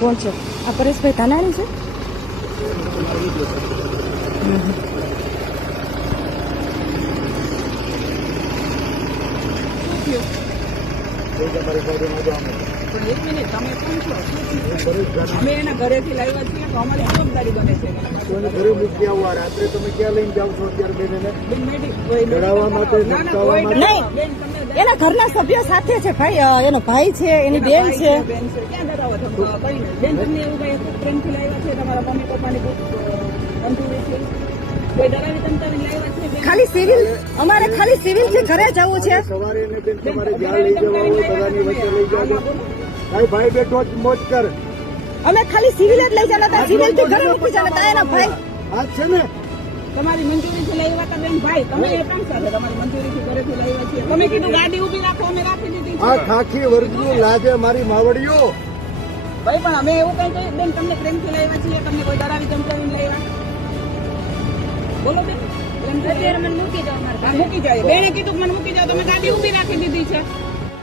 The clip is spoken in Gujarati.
કોણ છે? આ પરેશભાઈ ધાનાણી છે? એક મિનિટ, તમે કોણ છો? અમે એના ઘરેથી લાવ્યા છીએ તો અમારી જવાબદારી બને છે. ઘરે મૂકી આવવા રાત્રે તમે ક્યાં લઈને જાવ છો અત્યારે બેનને? ચડાવવા માટે ધમકાવવા માટે? નહીં, એના ઘરના સભ્યો સાથે છે ભાઈ, એનો ભાઈ છે, એની બેન છે. ક્યાં ડરાવો ધમકાવવા? કઈ બેન તમને એવું કઈ પ્રેમથી લાવ્યા છે? તમારા મમ્મી પપ્પાની મંજૂરી છે? કોઈ ડરાવી ધમકાવીને લાવ્યા છે? ખાલી સિવિલ, અમારે ખાલી સિવિલ થી ઘરે જવું છે. સવારે એને બેન તમારે જ્યાં લઈ જવા હોય બધાની વચ્ચે લઈ જાજો. ભાઈ બેઠો જ મોજ કર. અમે ખાલી સિવિલ જ લઈ જતા હતા, સિવિલ થી ઘરે મૂકી જતા હતા એના ભાઈ. આ છે ને તમારી મંજૂરીથી લાવ્યા હતા બેન ભાઈ, તમે એ કામ સાથે તમારી મંજૂરીથી ઘરેથી લાવ્યા છીએ. તમે કીધું ગાડી ઉભી રાખો, અમે રાખી દીધી છે. આ ખાખી વર્ગનું લાગે મારી માવડીઓ. ભાઈ પણ અમે એવું કઈ કહ્યું બેન, તમને પ્રેમથી લાવ્યા છીએ, તમને કોઈ ડરાવી ધમકાવીને લાવ્યા? બોલો બેન. મને મૂકી જાઓ. મૂકી જાય. બેને કીધું મને મૂકી જાઓ, તમે ગાડી ઉભી રાખી દીધી છે.